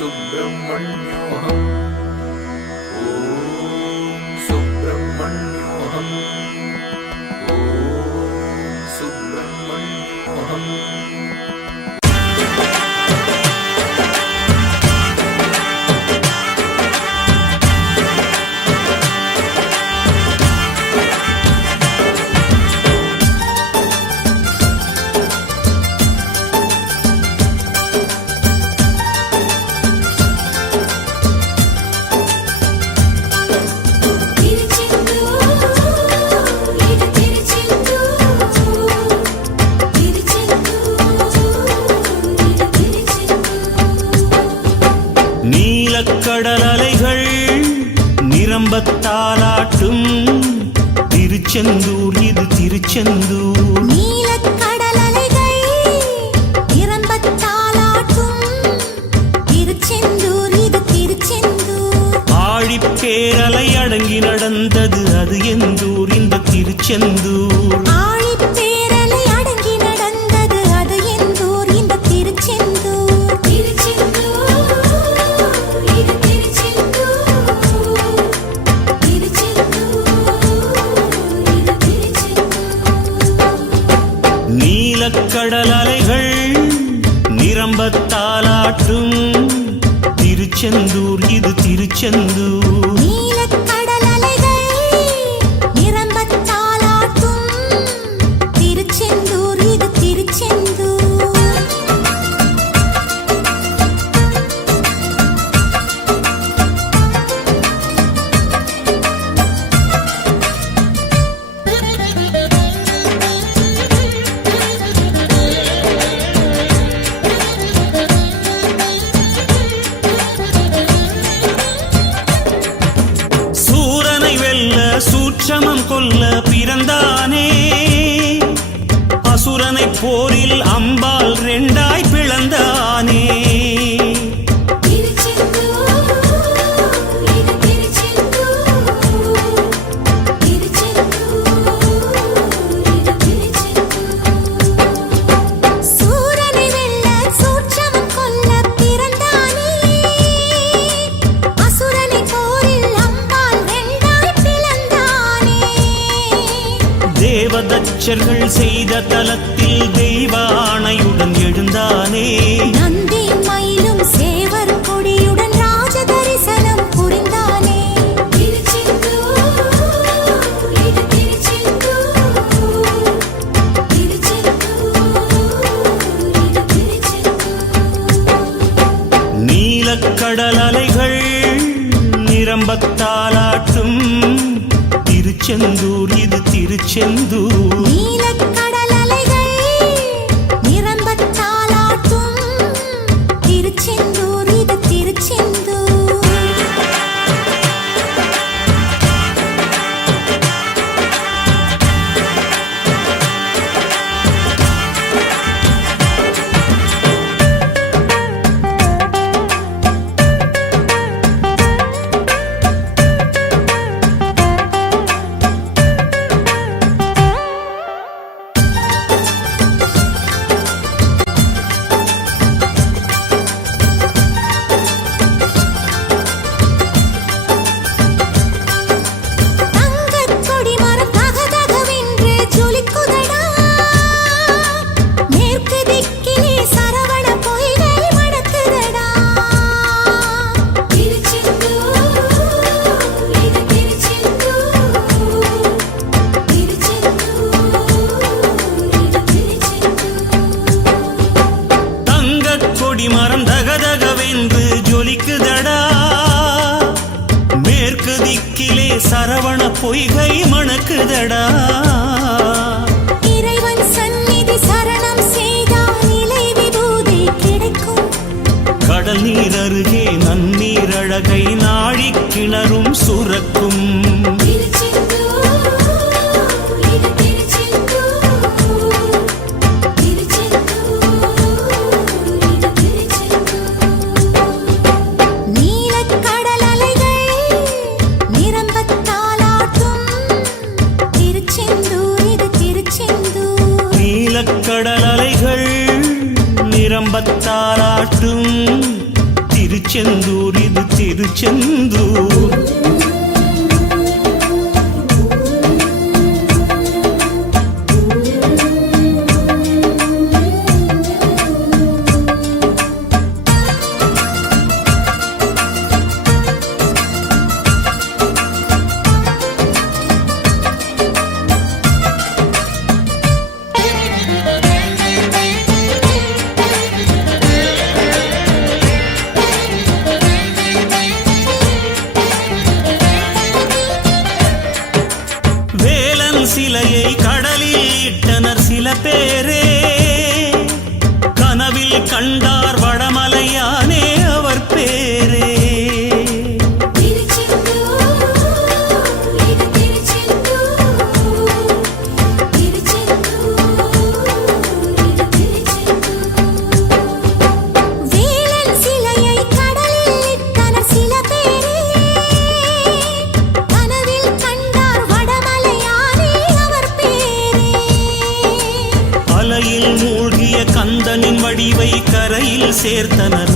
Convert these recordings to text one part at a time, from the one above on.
सुब्रह्मण्यो அது எந்தூர்? இந்த திருச்செந்தூர். கடலா আসেন தண்ணீர் அருகே நன்னீரழகை நாழிக்கிணரும் சுரக்கும். திருச்செந்தூர் இது திருச்செந்தூர் பேரே. கனவில் கண்டார் வடமலை ter tana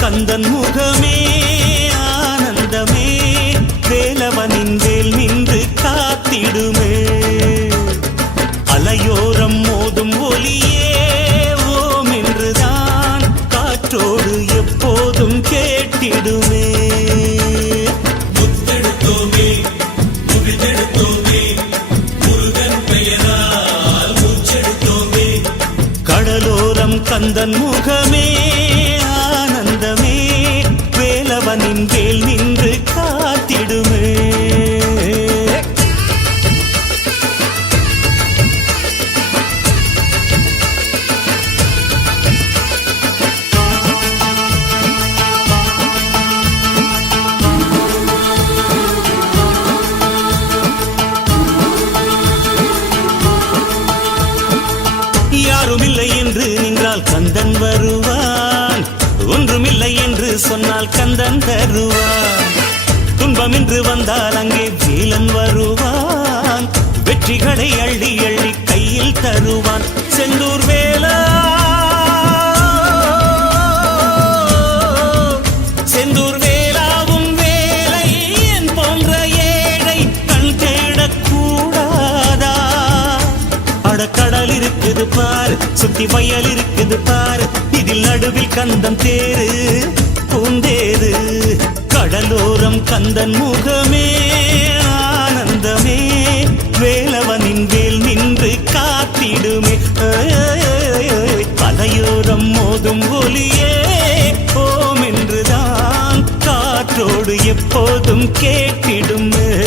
கந்தன் முகமே ஆனந்தமே வேலவனின் வேல் நின்று காத்திடுமே. அலையோரம் மோதும் ஒலியே ஓம் என்றுதான் காற்றோடு எப்போதும் கேட்டிடுமே. முத்தெடுத்தோமே முகிழ்ந்தெடுத்தோமே முருகன் பெயரால் மூச்செடுத்தோமே கடலோரம் கந்தன் சொன்னால் கந்தன் தருவான். துன்பம் என்று வந்தால் அங்கே வீலன் வருவான். வெற்றிகளை அள்ளி அள்ளி கையில் தருவான். செந்தூர் வேலா. செந்தூர் வேலாவும் வேலை என் போன்ற ஏழை கண் தேடக்கூடாதா? அடக்கடல் இருக்குது பாரு சுத்தி வயல் இருக்குது பாரு. இதில் நடுவில் கந்தன் தேரு. வந்தேது கடலோரம் கந்தன் முகமே ஆனந்தமே. வேலவனின் வேல் நின்று காத்திடுமே. தலையோரம் மோதும் ஒலியே ஓம் என்றுதான். காற்றோடு எப்போதும் கேட்டிடுமே.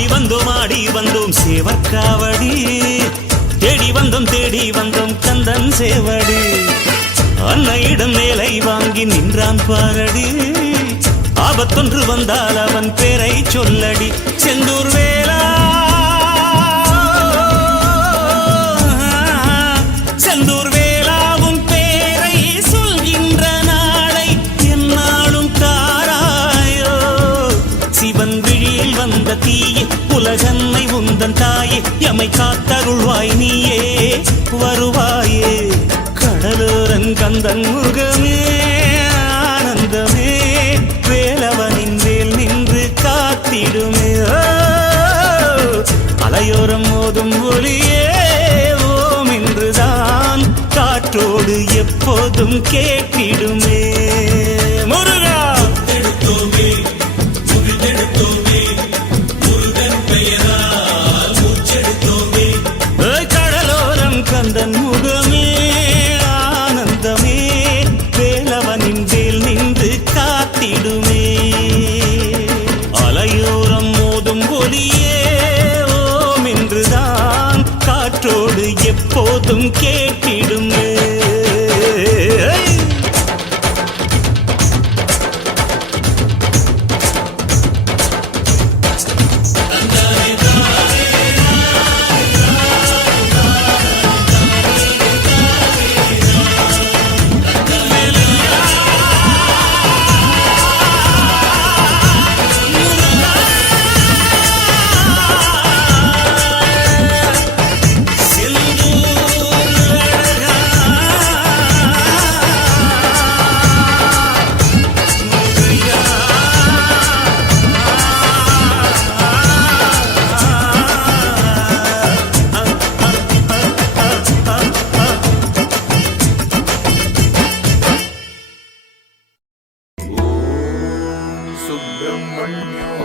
ஆடி வந்தோம் ஆடி வந்தோம் சேவற்காவடி. தேடி வந்தோம் தேடி வந்தோம் கந்தன் சேவடி. அன்னையிடம் வேலை வாங்கி நின்றான் பாரடி. ஆபத்தொன்று வந்தால் அவன் பேரை சொல்லடி. செந்தூர் வே உலகன்னை உந்தன் தாயே எமை காத்தருள்வாய் நீயே. வருவாயே கடலோரன் கந்தன் முருகமே ஆனந்தமே. வேலவனின் மேல் நின்று காத்திடுமே. அலையோரம் மோதும் ஒளியே ஓம் என்றுதான் காற்றோடு எப்போதும் கேட்டிடுமே.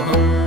home.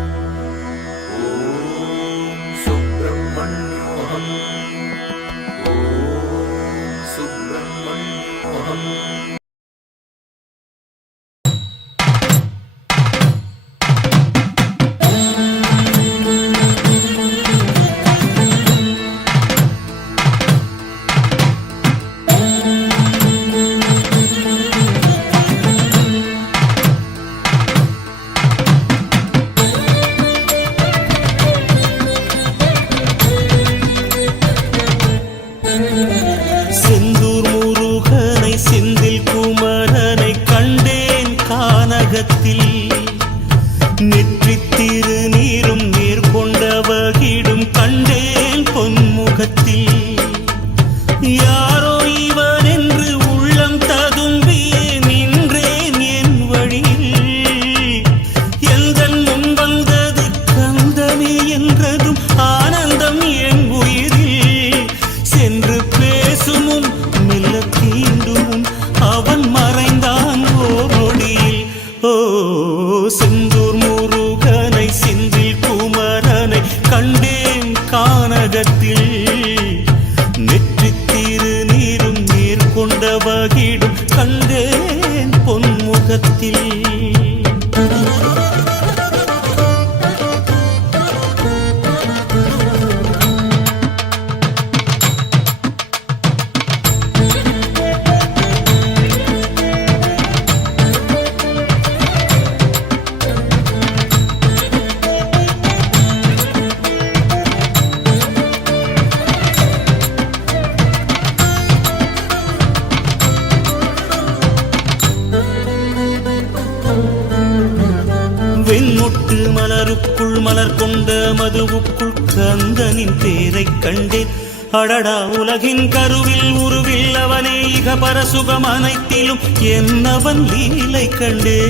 அடடா உலகின் கருவில் உருவில் அவனே இக பரசுகம் அனைத்திலும் என்னவன் லீலை கண்டே.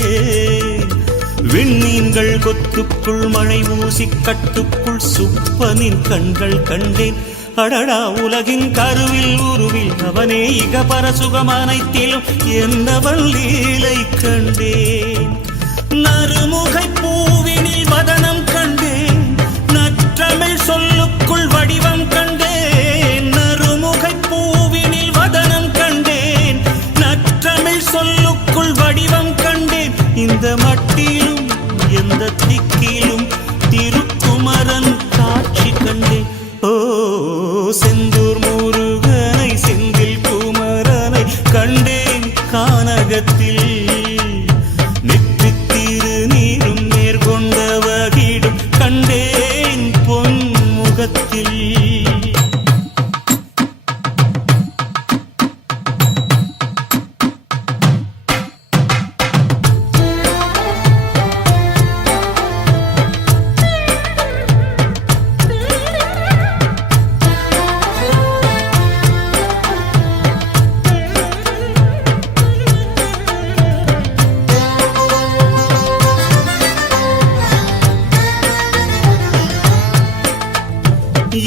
விண்மீன்கள் கொத்துக்குள் மழை ஊசி கட்டுக்குள் சுப்பனின் கண்கள் கண்டேன். அடடா உலகின் கருவில் உருவில் அவனே இக பரசுகம் அனைத்திலும் என்னவன் லீலை கண்டேன். நறுமுகை பூவினில் வதனம் செந்தூர்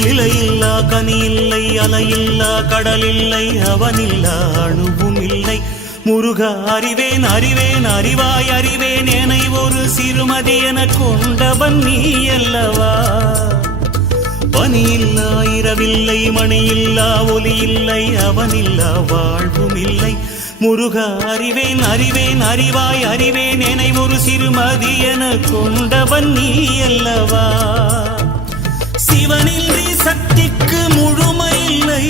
இலையில்லா கனியில்லை அலையில்லா கடலில்லை அவனில்லா அணுவும் இல்லை. முருக அறிவேன் அறிவேன் அறிவாய் அறிவேன் என ஒரு சிறுமதி என கொண்டவன் நீ அல்லவா? பனியில்லா இரவில்லை மணியில்லா ஒலி இல்லை அவனில்லா வாழ்வும் இல்லை. முருக அறிவேன் அறிவேன் அறிவாய் அறிவேன் என ஒரு சிறுமதி என கொண்டவன் நீ அல்லவா? சிவனின்றி சக்திக்கு முழுமை இல்லை.